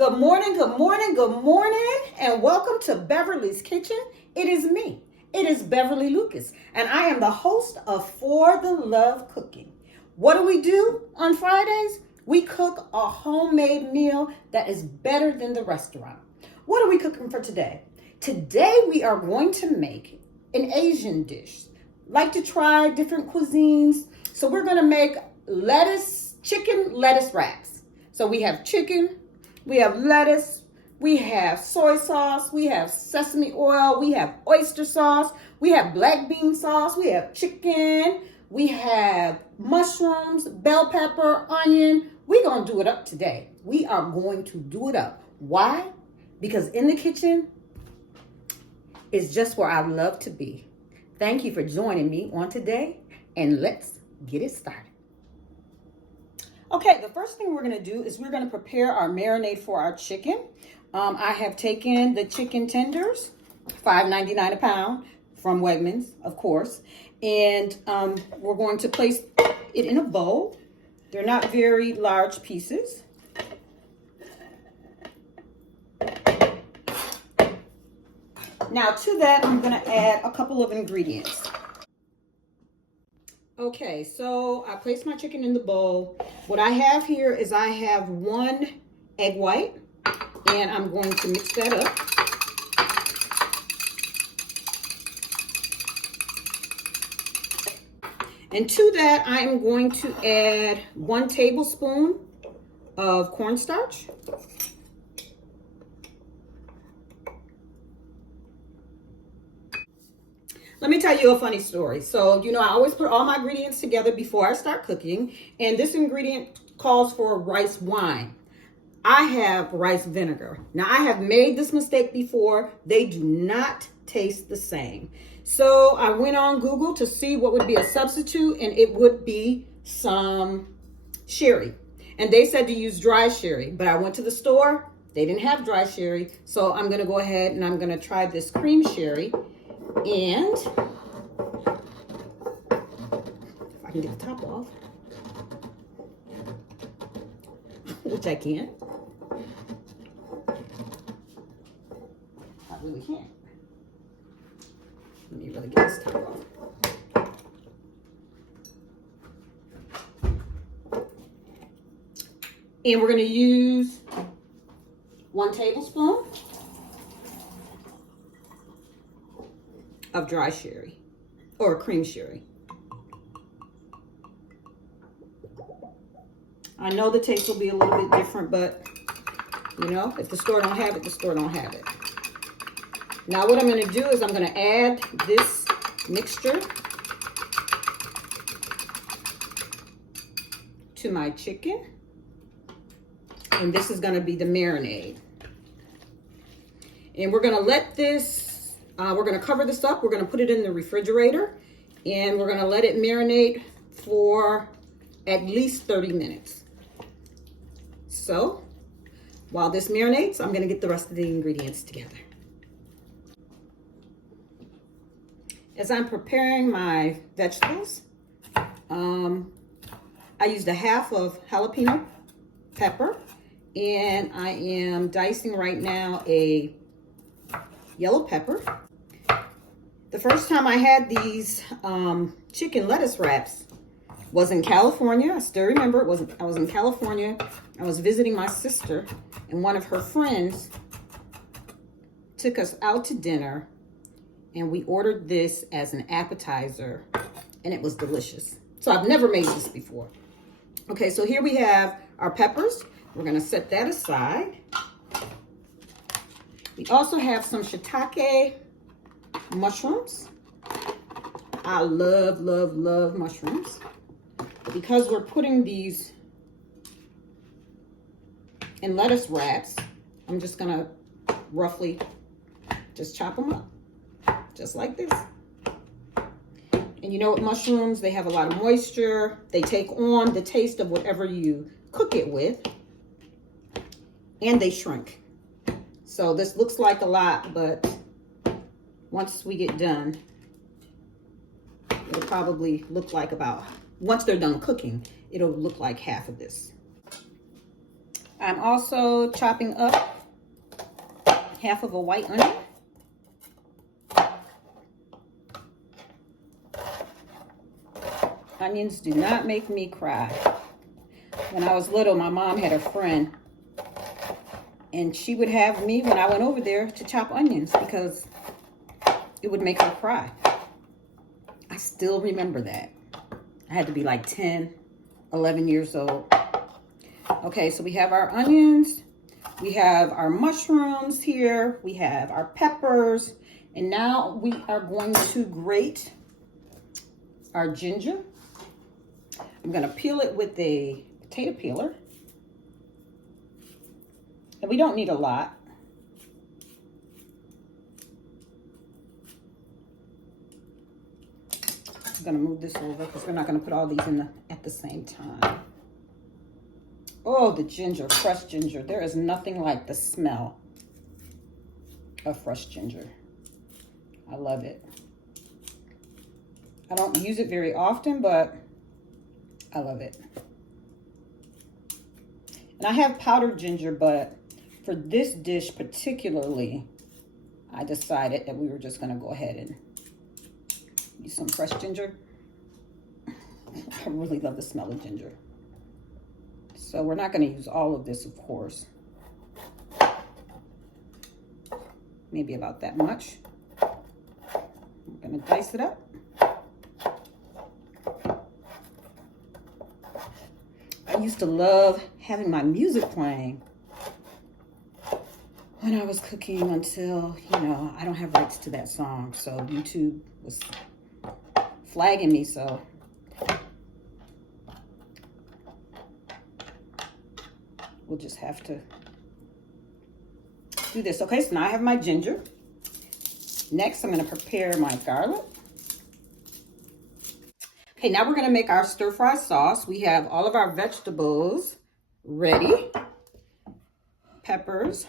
Good morning, good morning, good morning, and welcome to Beverly's Kitchen. It is me. It is Beverly Lucas, and I am the host of For the Love Cooking. What do we do on Fridays? We cook a homemade meal that is better than the restaurant. What are we cooking for today? Today we are going to make an Asian dish. Like to try different cuisines, so we're going to make chicken lettuce wraps. So we have chicken, we have lettuce, we have soy sauce, we have sesame oil, we have oyster sauce, we have black bean sauce, we have chicken, we have mushrooms, bell pepper, onion. We're going to do it up today. We are going to do it up. Why? Because in the kitchen is just where I love to be. Thank you for joining me on today, and let's get it started. Okay, the first thing we're going to do is we're going to prepare our marinade for our chicken. I have taken the chicken tenders, $5.99 a pound from Wegmans, of course, and we're going to place it in a bowl. They're not very large pieces. Now to that, I'm going to add a couple of ingredients. Okay, so I placed my chicken in the bowl. What I have here is I have 1 egg white, and I'm going to mix that up. And to that, I am going to add 1 tablespoon of cornstarch. Let me tell you a funny story. So, I always put all my ingredients together before I start cooking. And this ingredient calls for rice wine. I have rice vinegar. Now, I have made this mistake before. They do not taste the same. So, I went on Google to see what would be a substitute, and it would be some sherry. And they said to use dry sherry. But I went to the store. They didn't have dry sherry. So, I'm going to go ahead and I'm going to try this cream sherry. And if I can get the top off, which I can't. I really can't. Let me really get this top off. And we're going to use 1 tablespoon of dry sherry or cream sherry. I know the taste will be a little bit different, but if the store don't have it, the store don't have it. Now what I'm going to do is I'm going to add this mixture to my chicken, and this is going to be the marinade. And we're going to let this we're going to cover this up. We're going to put it in the refrigerator, and we're going to let it marinate for at least 30 minutes. So while this marinates, I'm going to get the rest of the ingredients together. As I'm preparing my vegetables, I used a half of jalapeno pepper, and I am dicing right now a yellow pepper. The first time I had these chicken lettuce wraps was in California. I still remember I was in California. I was visiting my sister, and one of her friends took us out to dinner, and we ordered this as an appetizer, and it was delicious. So I've never made this before. Okay, so here we have our peppers. We're going to set that aside. We also have some shitake mushrooms. I love, love, love mushrooms. Because we're putting these in lettuce wraps, I'm just going to roughly just chop them up. Just like this. And with mushrooms, they have a lot of moisture. They take on the taste of whatever you cook it with. And they shrink. So this looks like a lot, but once we get done, it'll probably look like once they're done cooking, it'll look like half of this. I'm also chopping up half of a white onion. Onions do not make me cry. When I was little, my mom had a friend, and she would have me, when I went over there, to chop onions because it would make her cry. I still remember that. I had to be like 10, 11 years old. Okay, so we have our onions. We have our mushrooms here. We have our peppers. And now we are going to grate our ginger. I'm going to peel it with a potato peeler. And we don't need a lot. I'm going to move this over because we're not going to put all these in at the same time. Oh, the ginger, fresh ginger. There is nothing like the smell of fresh ginger. I love it. I don't use it very often, but I love it. And I have powdered ginger, but for this dish particularly, I decided that we were just going to go ahead and use some fresh ginger. I really love the smell of ginger. So we're not going to use all of this, of course. Maybe about that much. I'm going to dice it up. I used to love having my music playing when I was cooking until, you know, I don't have rights to that song. So YouTube was flagging me, so we'll just have to do this. Okay, so now I have my ginger. Next, I'm going to prepare my garlic. Okay, now we're going to make our stir-fry sauce. We have all of our vegetables ready. Peppers,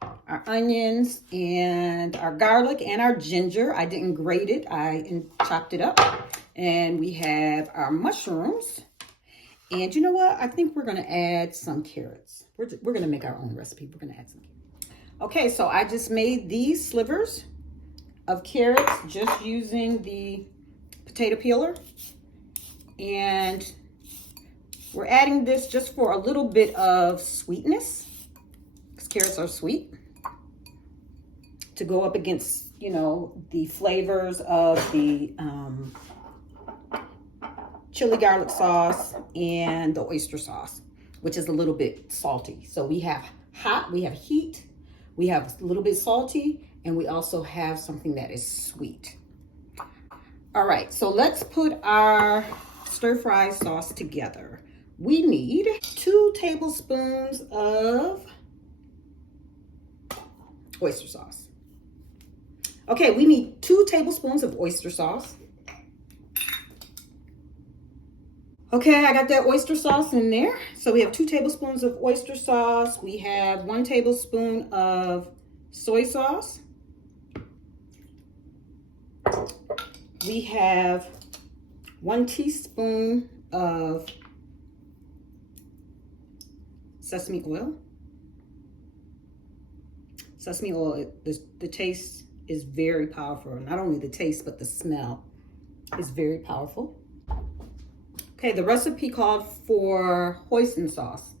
our onions, and our garlic, and our ginger. I didn't grate it. I chopped it up. And we have our mushrooms. And you know what? I think we're going to add some carrots. We're going to make our own recipe. We're going to add some carrots. Okay, so I just made these slivers of carrots just using the potato peeler. And we're adding this just for a little bit of sweetness, because carrots are sweet, to go up against, you know, the flavors of the chili garlic sauce and the oyster sauce, which is a little bit salty. So we have hot, we have heat, we have a little bit salty, and we also have something that is sweet. All right, so let's put our stir-fry sauce together. We need 2 tablespoons of oyster sauce. Okay, we need 2 tablespoons of oyster sauce. Okay, I got that oyster sauce in there. So we have 2 tablespoons of oyster sauce. We have 1 tablespoon of soy sauce. We have 1 teaspoon of sesame oil. Sesame oil, the taste is very powerful. Not only the taste, but the smell is very powerful. Okay, the recipe called for hoisin sauce,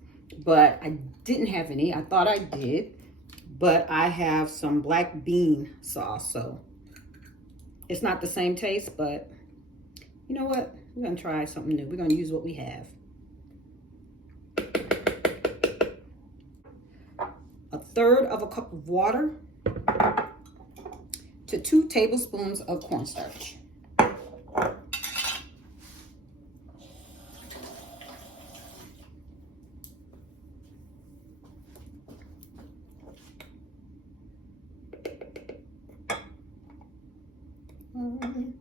but I didn't have any. I thought I did, but I have some black bean sauce, so it's not the same taste, but you know what? We're gonna try something new. We're gonna use what we have. 1/3 cup of water to 2 tablespoons of cornstarch. One,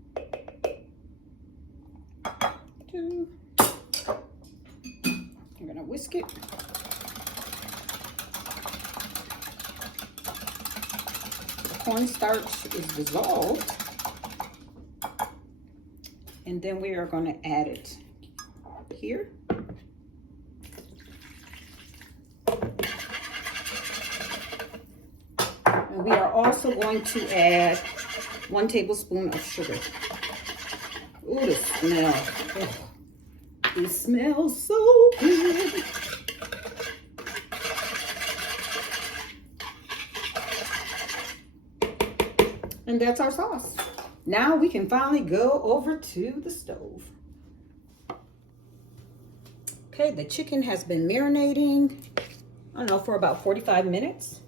2. I'm gonna whisk it. The cornstarch is dissolved, and then we are going to add it here. And we are also going to add 1 tablespoon of sugar. Ooh, the smell. Oh, it smells so good. And that's our sauce. Now we can finally go over to the stove. Okay, the chicken has been marinating, I don't know, for about 45 minutes.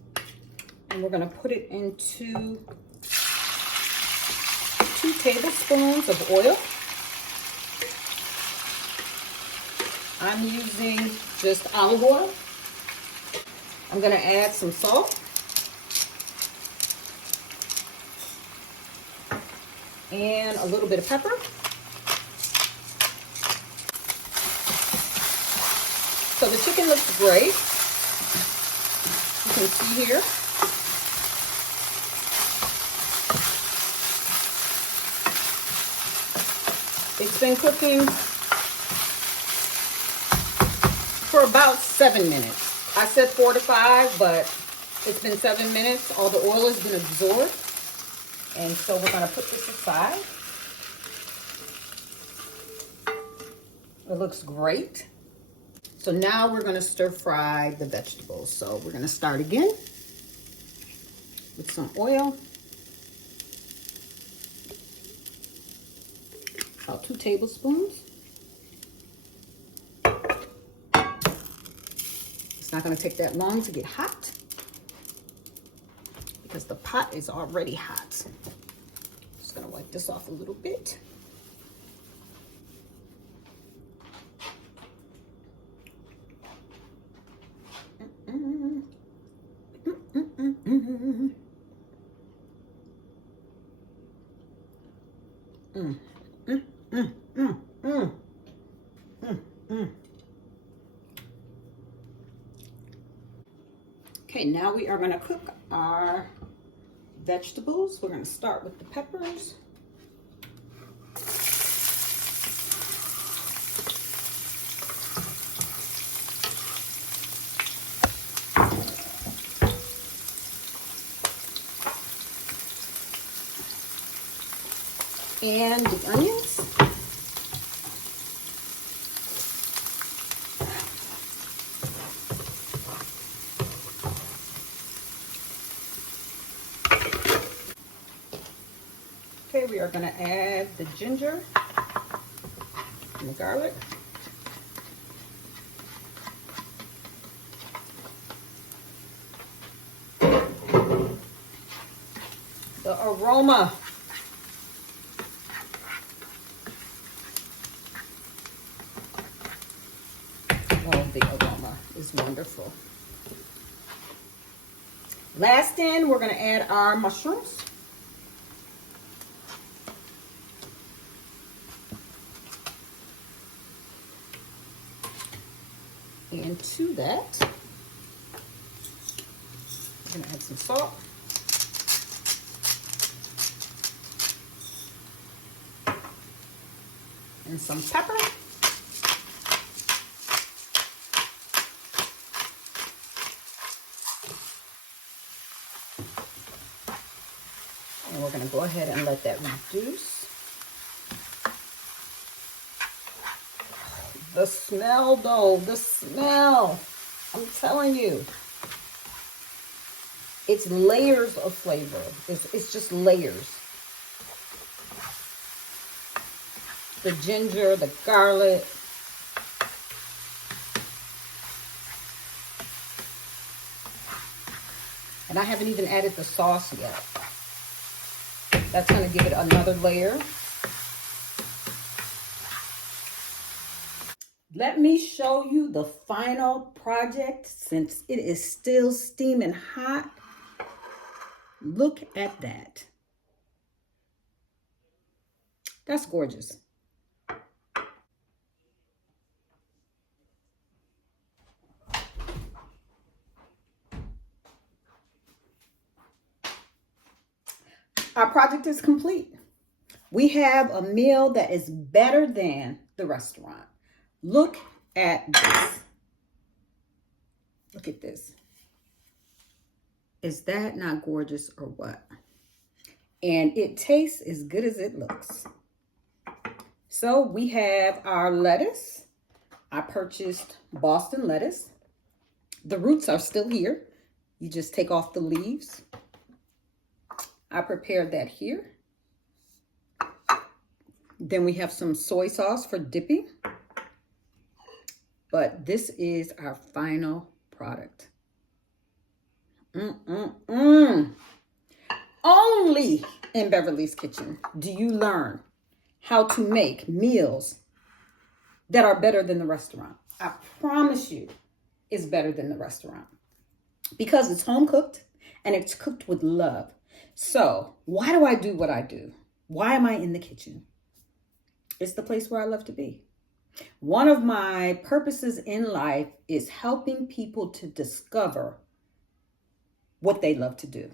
And we're gonna put it into 2 tablespoons of oil. I'm using just olive oil. I'm gonna add some salt. And a little bit of pepper. So the chicken looks great. You can see here. It's been cooking for about 7 minutes. I said 4 to 5, but it's been 7 minutes. All the oil has been absorbed. And so we're going to put this aside. It looks great. So now we're going to stir fry the vegetables. So we're going to start again with some oil. About 2 tablespoons. It's not going to take that long to get hot because the pot is already hot. Just going to wipe this off a little bit. Okay, now we are going to cook our vegetables. We're going to start with the peppers. And the onions. Okay, we are going to add the ginger and the garlic. The aroma. Oh, the aroma is wonderful. Last in, we're going to add our mushrooms. And to that, we're going to add some salt. And some pepper. And we're going to go ahead and let that reduce. The smell though, the smell, I'm telling you, it's layers of flavor. It's just layers. The ginger, the garlic. And I haven't even added the sauce yet. That's going to give it another layer. Let me show you the final project since it is still steaming hot. Look at that. That's gorgeous. Our project is complete. We have a meal that is better than the restaurant. Look at this. Look at this. Is that not gorgeous or what? And it tastes as good as it looks. So we have our lettuce. I purchased Boston lettuce. The roots are still here. You just take off the leaves. I prepared that here. Then we have some soy sauce for dipping. But this is our final product. Only in Beverly's Kitchen do you learn how to make meals that are better than the restaurant. I promise you it's better than the restaurant because it's home cooked and it's cooked with love. So why do I do what I do? Why am I in the kitchen? It's the place where I love to be. One of my purposes in life is helping people to discover what they love to do.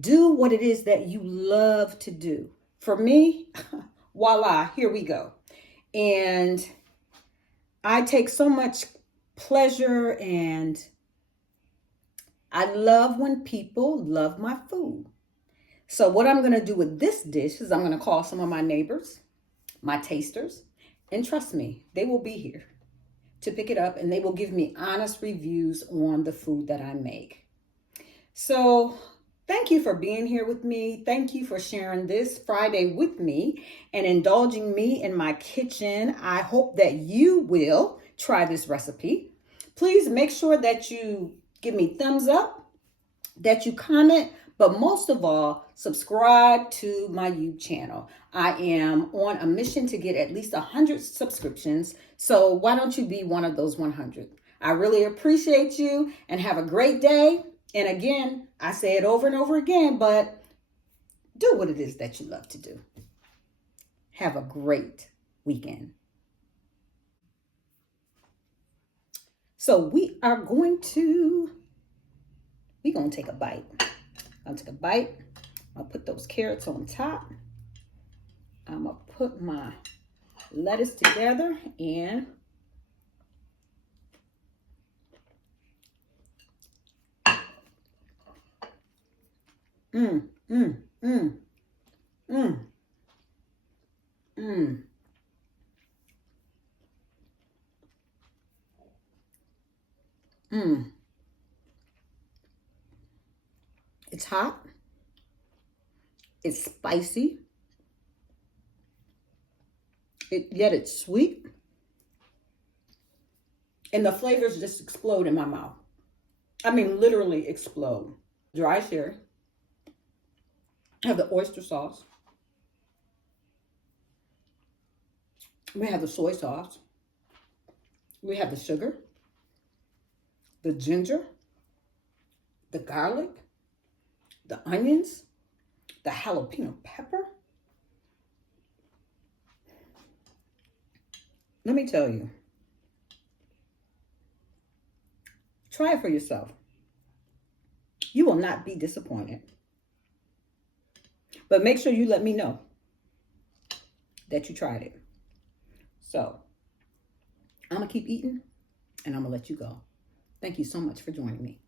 Do what it is that you love to do. For me, voila, here we go. And I take so much pleasure and I love when people love my food. So what I'm going to do with this dish is I'm going to call some of my neighbors, my tasters, and trust me, they will be here to pick it up and they will give me honest reviews on the food that I make. So thank you for being here with me. Thank you for sharing this Friday with me and indulging me in my kitchen. I hope that you will try this recipe. Please make sure that you give me thumbs up, that you comment, but most of all, subscribe to my YouTube channel. I am on a mission to get at least 100 subscriptions. So why don't you be one of those 100? I really appreciate you and have a great day. And again, I say it over and over again, but do what it is that you love to do. Have a great weekend. So we're going to take a bite. I'll take a bite. I'll put those carrots on top. I'm going to put my lettuce together and It's hot. It's spicy. Yet it's sweet. And the flavors just explode in my mouth. I mean, literally explode. Dry cherry. I have the oyster sauce. We have the soy sauce. We have the sugar, the ginger, the garlic, the onions, the jalapeno pepper. Let me tell you, try it for yourself. You will not be disappointed. But make sure you let me know that you tried it. So I'm going to keep eating and I'm going to let you go. Thank you so much for joining me.